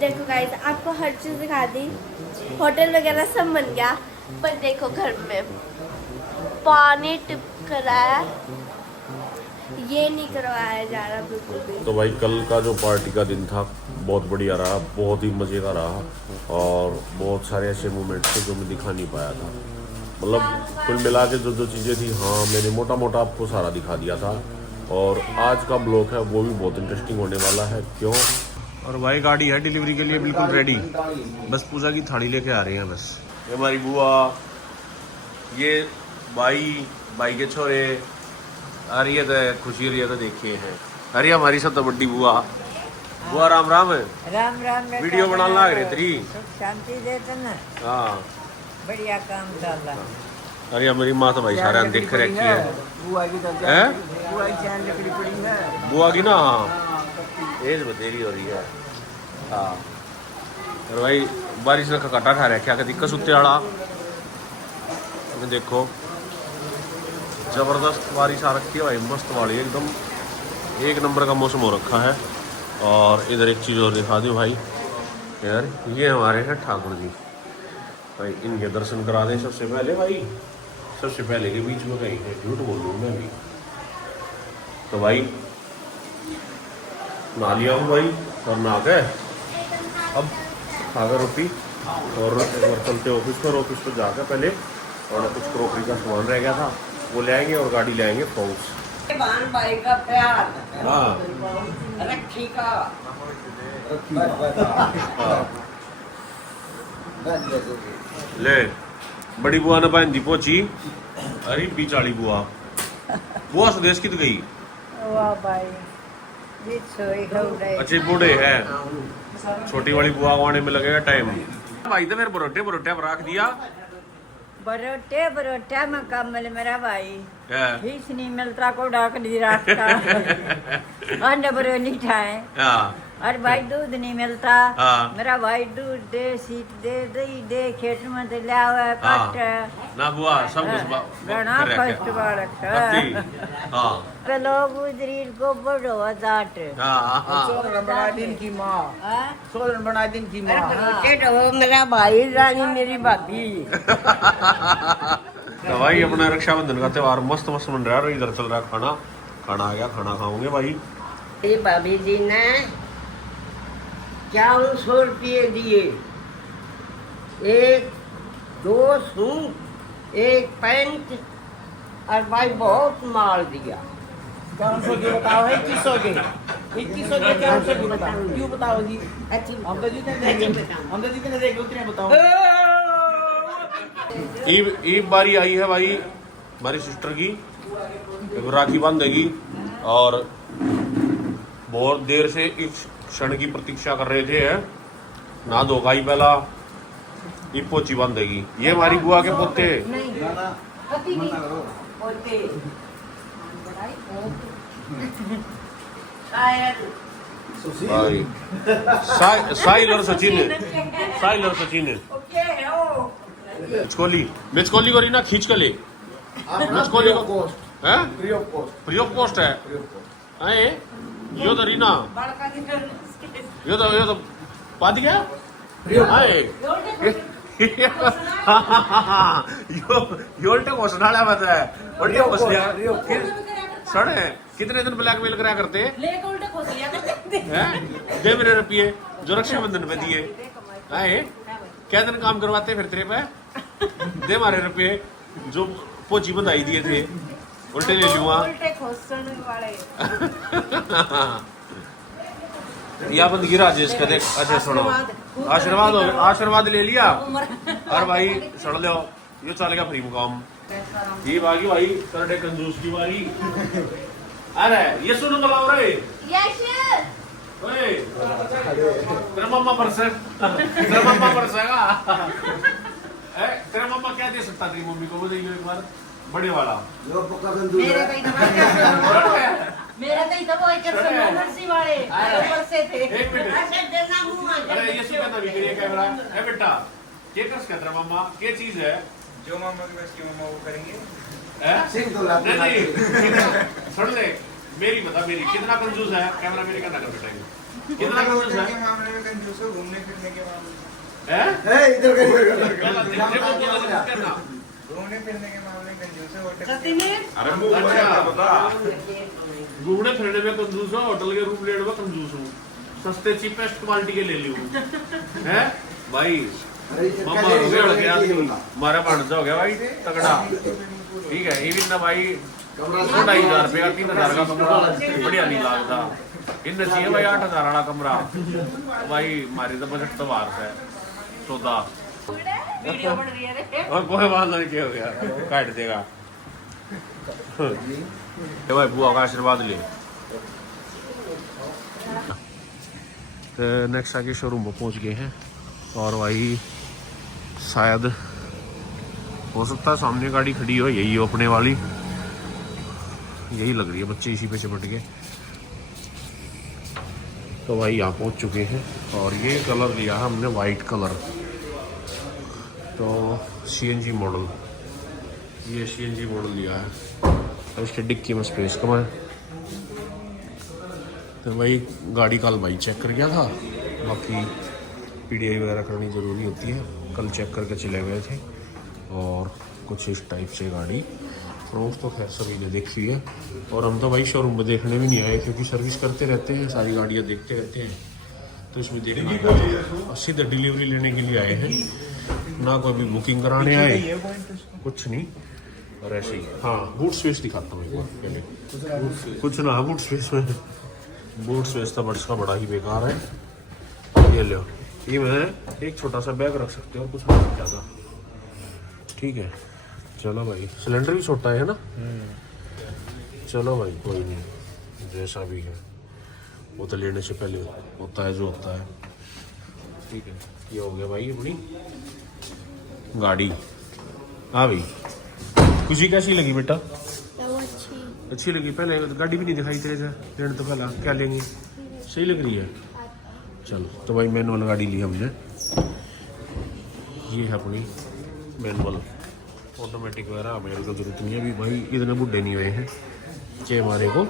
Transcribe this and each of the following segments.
देखो गाइस, आपको हर चीज दिखा दी, होटल वगैरह सब बन गया, पर देखो घर में पानी टिप कराया, ये नहीं करवाया जा रहा बिल्कुल भी। तो भाई कल का जो पार्टी का दिन था बहुत बढ़िया रहा, बहुत ही मज़े का रहा और बहुत सारे ऐसे मोमेंट्स थे जो मैं दिखा नहीं पाया था। मतलब कुल मिला के जो चीज़ें थी, हाँ मैंने मोटा मोटा आपको सारा दिखा दिया था। और आज का ब्लॉग है वो भी बहुत इंटरेस्टिंग होने वाला है। क्यों? और भाई गाड़ी है डिलीवरी के लिए बिल्कुल रेडी, बस पूजा की थाली लेके आ रहे हैं बस। ये हमारी बुआ, ये भाई के छोरे आ रही है तो खुशी रही है तो देखिए हैं। अरे हमारी सब तो बड्डी बुआ, बुआ राम राम है। राम राम बेटा, वीडियो बनाने लग रहे तेरी। सुख शांति देते ना, हाँ बढ़िया काम चल रहा। अरे हमारी माँ तो भाई सारे देख रखी है। बुआ की तो हैं? बुआ की चैन लकड़ी पड़ी है। बुआ की ना, हाँ एज बतेरी हो रही है। हाँ और भाई बारिश ने खकाटा खा रखा, क्या दिक्कत सुत्ते वाला देखो, जबरदस्त बारिश आ रखी है भाई, मस्त वाली एकदम एक नंबर का मौसम हो रखा है। और इधर एक चीज़ और दिखा दूँ भाई, यार ये हमारे हैं ठाकुर जी भाई, इनके दर्शन करा दें सबसे पहले भाई। सबसे पहले के बीच में कहीं है, झूठ बोल लूँ मैं भी। तो भाई नहा लिया हूँ भाई, और नहा के अब खाकर रोटी और एक बार चलते ऑफिस पर। ऑफिस पर जाकर पहले और कुछ क्रॉकरी का सामान रह गया था वो ले आएंगे और गाड़ी ले आएंगे फ्रांस। बहन भाई का प्यार, हाँ रखी का ले बड़ी बुआ ने बहन दी पहुंची। अरे बिचाली बुआ, बुआ स्वदेश कित गई। वाह भाई, ये सोई गौड़े अच्छे बूढ़े है, छोटी वाली बुआ आने में लगेगा टाइम। भाई तो मेरे बरोटे बरोटे पर रख दिया। बरोटे बरोटे में काम मिले मेरा भाई, है। फीस नहीं मिलता को डाक दी रास्ता अंडे बरो नहीं खाए, हाँ और भाई दूध नहीं मिलता। हाँ। मेरा भाई दूध दे, सीट दे, दही दे, खेत में दे लिया हुआ है काट ना बुआ सब कुछ घना कष्ट बालक हाँ पे लोग उजरीर को बड़ो दाट हाँ सोलन बना दिन की माँ, सोलन बना दिन की माँ। हो मेरा भाई रानी मेरी भाभी। तो भाई अपना रक्षाबंधन का त्योहार मस्त मस्त बन रहा है। और इधर चल रहा है खाना, खाना आ गया, खाना खाओगे भाई। ये भाभी जी ने 400 रुपये दिए, एक 2 सूट, एक पैंट, और भाई बहुत माल दिया। 400 की बताओ है, 2100 के 2100 के 400 की बताओ, क्यों बताओ जी। हम तो जितने देंगे उतने बताओ। ईब बारी आई है भाई हमारी सिस्टर की, राखी बांधेगी और बहुत देर से इस क्षण की प्रतीक्षा कर रहे थे। ना धोखा ही पहला ईब पोची बांधेगी। ये हमारी बुआ के पोते भाई साहिल और सचिन, साहिल और सचिन मिचकोली को ना खींच कर ले। मिचकोली को हैं फ्री ऑफ कॉस्ट है। हैं यो तो रीना यो तो पादी क्या हाय यो उल्टे घोषणाला बता है उल्टे घोषणा सड़े कितने दिन ब्लैकमेल करा करते हैं। दे मेरे रुपये जो रक्षाबंधन पे दिए, आए क्या दिन काम करवाते फिर तेरे पे, दे हमारे रुपये जो पोची बंधाई दिए थे, उल्टे ले लूंगा। या बंदगी राजेश का देख। अच्छा सुनो, आशीर्वाद हो गया, आशीर्वाद ले लिया और भाई सुन लो ये चल गया फ्री मुकाम। ये बागी भाई करडे कंजूस की बारी। अरे ये सुनो बुलाओ रे ओए तेरा मम्मा परसे, तेरा मम्मा परसेगा। तेरा मम्मा क्या दे सकता तेरी मम्मी को, बताइए एक बार। बड़े वाला मेरा तो इधर वो एक नरसी वाले परसे थे। एक मिनट, अरे ये सुन कहता भी करिए कैमरा है बेटा, ये कस कहता मम्मा क्या चीज है जो मामा के बस की मामा वो करेंगे। नहीं सुन ले मेरी बता, मेरी कितना कंजूस है कैमरा, मेरे कहना कर बेटा कितना कंजूस है। मामले में कंजूस हो, घूमने अरे घूमने फिरने में कंजूस हो, होटल के रूम लेने में कंजूस हो, सस्ते चीपेस्ट क्वालिटी के ले लियो हैं भाई। मामा हो गया हमारा भाणजा हो गया भाई तगड़ा, ठीक है। इवन ना भाई 2,500 रुपये का 3,000 का कमरा बढ़िया नहीं लगता, इनने चाहिए भाई 8,000 वाला कमरा भाई। हमारी तो बजट तो बाहर है 14। और कोई बात नहीं, क्या हो गया काट देगा भाई। बुआ का आशीर्वाद ले। नेक्स्ट आगे शोरूम में पहुंच गए हैं और भाई शायद हो सकता है सामने गाड़ी खड़ी हो, यही हो अपने वाली, यही लग रही है, बच्चे इसी पे चिपट गए। तो भाई यहाँ पहुंच चुके हैं और ये कलर लिया है हमने वाइट कलर। तो CNG मॉडल, ये CNG मॉडल लिया है और इसके डिक्की में स्पेस कम है। तो भाई गाड़ी कल भाई चेक कर गया था, बाकी PDI वगैरह करनी ज़रूरी होती है, कल चेक करके चले गए थे। और कुछ इस टाइप से गाड़ी फ्रोंट तो खैर सभी ने देखी है और हम तो भाई शोरूम में देखने भी नहीं आए क्योंकि सर्विस करते रहते हैं, सारी गाड़ियाँ देखते रहते हैं। तो इसमें देखना सीधे डिलीवरी लेने के लिए आए हैं, ना कोई भी बुकिंग कराने आए, कुछ नहीं। और ऐसे ही हाँ बूट स्पेस दिखाता हूँ एक बार पहले, कुछ ना बूट स्पेस में, बूट स्पेस तो बर्ड्स का बड़ा ही बेकार है। ये लो, ये मैं एक छोटा सा बैग रख सकते हो और कुछ नहीं रख ज़्यादा, ठीक है। चलो भाई सिलेंडर भी छोटा है ना, चलो भाई कोई नहीं, जैसा भी है वो तो लेने से पहले होता है जो होता है, ठीक है। ये हो गया भाई अपनी गाड़ी। हाँ भाई खुशी कैसी लगी बेटा? अच्छी लगी। पहले गाड़ी भी नहीं दिखाई तेरे से लेने तो पहला, क्या लेंगे? सही लग रही है। चलो तो भाई मैनुअल गाड़ी ली हमने, ये है अपनी मैनुअल। ऑटोमेटिक वगैरह मेरे को ज़रूरत नहीं है अभी भाई, इतने बुढ़े नहीं हुए हैं कि हमारे को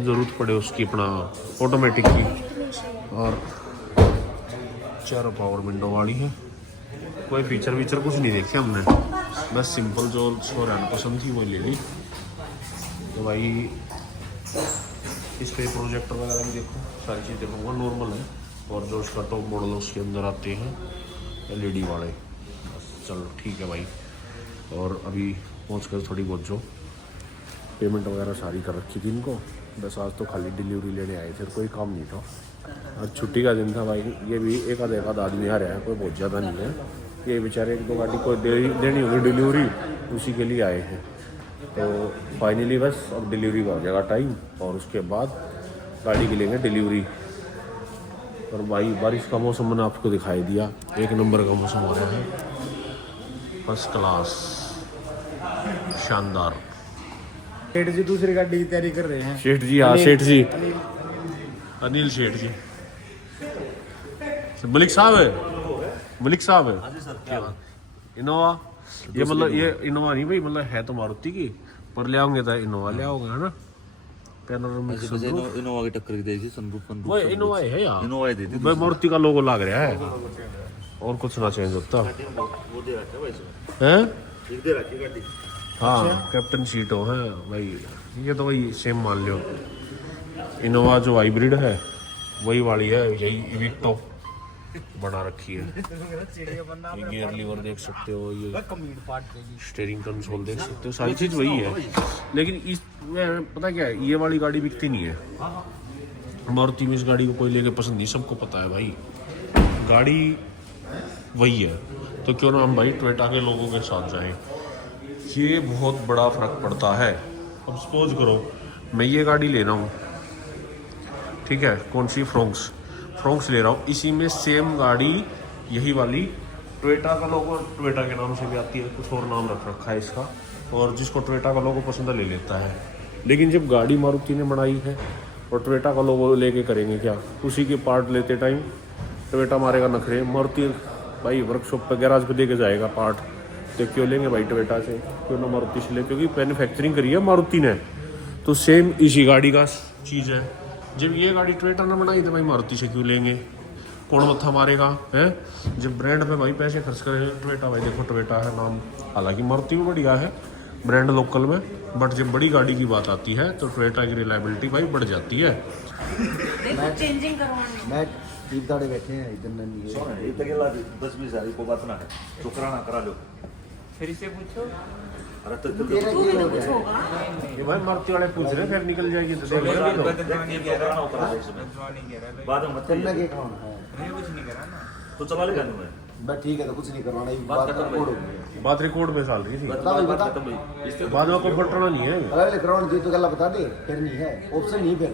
ज़रूरत पड़े उसकी अपना ऑटोमेटिक की। और चारों पावर विंडो वाली है, कोई फीचर वीचर कुछ नहीं देखे हमने, बस सिंपल जो सोरान पसंद थी वो ले ली। तो भाई इस पर प्रोजेक्टर वगैरह भी देखो, सारी चीज़ देखूँगा, नॉर्मल है। और जो उसका टॉप मॉडल है उसके अंदर आते हैं LED वाले। चलो ठीक है भाई। और अभी पहुँच कर थोड़ी बहुत जो पेमेंट वगैरह सारी कर रखी थी इनको, बस आज तो खाली डिलीवरी लेने आए थे, कोई काम नहीं था। आज छुट्टी का दिन था भाई, ये भी एक आध आदमी आ रहा है, कोई बहुत ज़्यादा नहीं है। ये बेचारे 1-2 गाड़ी को देनी होगी डिलीवरी, उसी के लिए आए हैं। तो फाइनली बस अब डिलीवरी का हो जाएगा टाइम और उसके बाद गाड़ी की लेंगे डिलीवरी। और भाई बारिश का मौसम मैंने आपको दिखाई दिया, एक नंबर का मौसम हो रहा है, फर्स्ट क्लास, शानदार। सेठ जी दूसरी गाड़ी की तैयारी कर रहे हैं। सेठ जी, हाँ सेठ जी, अनिल सेठ जी। मलिक साहब है, मलिक साहब है। इनोवा, ये मतलब ये इनोवा नहीं भाई, मतलब है तो मारुति की, पर ले आओगे तो इनोवा ले आओगे, है ना। पैनोरामिक सनरूफ, इनोवा की टक्कर देगी सनरूफ। वो इनोवा है यार, इनोवा दे दी भाई मारुति का लोगो लग रहा है और कुछ ना चेंज होता वो दे रखा है वैसे, है। एक दे रखी गाड़ी। हाँ कैप्टन सीट हो है भाई, ये तो वही सेम मान लो। इनोवा जो हाइब्रिड है वही वाली है, यही इविक्टो बना रखी है। ये गियर लीवर देख सकते हो, ये स्टीयरिंग कंसोल देख सकते हो, सारी चीज़ वही है। लेकिन इस पता क्या है, ये वाली गाड़ी बिकती नहीं है मारुति में। इस गाड़ी को कोई लेके पसंद नहीं, सबको पता है भाई गाड़ी वही है। तो क्यों ना हम भाई टोयोटा के लोगों के साथ जाएं, ये बहुत बड़ा फर्क पड़ता है। अब सपोज करो मैं ये गाड़ी ले रहा हूँ, ठीक है, कौन सी फ्रोंक्स ले रहा हूँ, इसी में सेम गाड़ी यही वाली टोयोटा का लोगो, टोयोटा के नाम से भी आती है, कुछ और नाम रख रखा है इसका, और जिसको टोयोटा का लोगो पसंद है ले लेता है। लेकिन जब गाड़ी मारुति ने बनाई है और टोयोटा का लोगो लेके करेंगे क्या, उसी के पार्ट लेते टाइम टोयोटा मारेगा नखरे, मारुति भाई वर्कशॉप पे गैराज पे दे के जाएगा पार्ट, तो क्यों लेंगे भाई टोयोटा से, क्यों ना मारुति से ले, क्योंकि मैन्युफैक्चरिंग करी है मारुति ने। तो सेम इसी गाड़ी का चीज़ है, जब ये गाड़ी टोयोटा ने बनाई तो भाई मारुति से क्यों लेंगे। कौन मत्था मारेगा है। जब ब्रांड पे भाई पैसे खर्च करे टोयोटा, भाई देखो टोयोटा है नाम, हालांकि मारुति भी बढ़िया है ब्रांड लोकल में, बट जब बड़ी गाड़ी की बात आती है तो टोयोटा की रिलायबिलिटी भाई बढ़ जाती है। चेंजिंग करवानी मैं दीपदाड़े बैठे हैं इधर नहीं है। सोना एक तक ला 10-20 हजार को बात ना है तो कराना करा लो। फिर से पूछो। अरे तो तू भी तो कुछ होगा। ये भाई मारुति वाले पूछ रहे फिर निकल जाएगी तो देख लेंगे तो। बाद में मत करना के कौन है? तो चला लेगा मैं। बस ठीक है तो कुछ नहीं करवाना, ये बात खत्म रिकॉर्ड हो गई। बात रिकॉर्ड में चल रही थी, बता भाई बता। खत्म हुई इसके बाद में कोई फटना नहीं है। अरे ग्राउंड जी तो गल्ला बता दे, फिर नहीं है ऑप्शन नहीं फिर।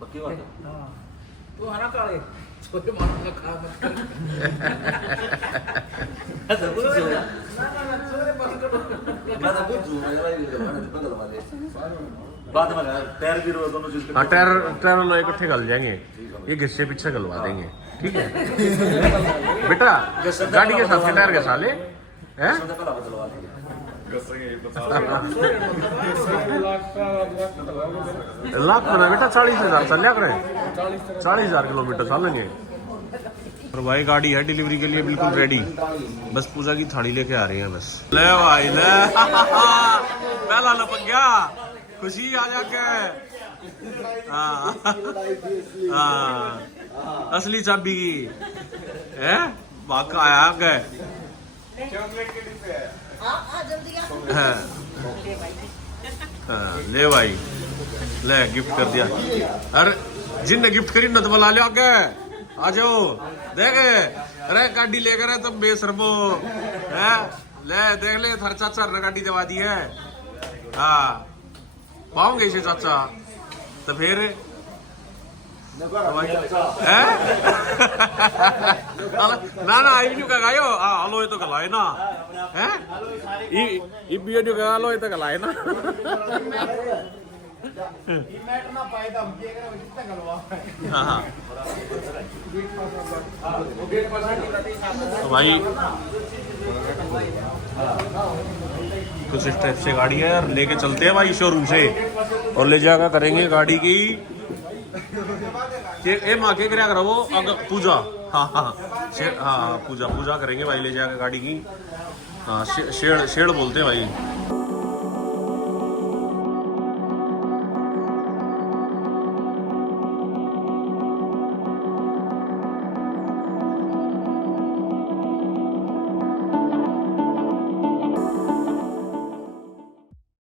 पक्की बात है। तू हना काले छोटे मानो का खा मत कर। ऐसा कुछ नहीं होगा। मैं तो कुछ नहीं मैं बदल वाले बाद में टायर भी दोनों चीज हाँ टायर लोग इकट्ठे गल जाएंगे, ये घिस्से पीछे गलवा देंगे ठीक है बेटा। गाड़ी के साथ टायर के साले हैं लाख बना बेटा, 40,000 चल करें, 40,000 किलोमीटर चलेंगे। और भाई गाड़ी है डिलीवरी के लिए बिल्कुल रेडी, बस पूजा की थाली लेके आ रही है बस। ले भाई ले पहला लपक गया, खुशी आ जाके। हाँ असली चाबी की है वाका आया गए। ले भाई ले गिफ्ट कर दिया। अरे जिनने गिफ्ट करी न तो बुला लो आगे आ जाओ देख। अरे गाड़ी लेकर है तुम बेशर्मो है, ले देख ले थर चाचा ने गाड़ी दवा दी है। हाँ पाओगे इसे चाचा तो फिर ना ना आई न्यू का गायो हलो ये तो गलाए ना है ई बियो न्यू का हलो ये तो गलाए ना। मैटर ना पाए तो हम के करा कितना गलवा। हाँ तो भाई कुछ इस टाइप से गाड़ी है यार, लेके चलते हैं भाई शोरूम से और ले जाकर करेंगे गाड़ी की ए माँ के क्या करा वो पूजा। हाँ हाँ हाँ पूजा करेंगे भाई ले जाकर गाड़ी की। हाँ शेड़ बोलते हैं भाई।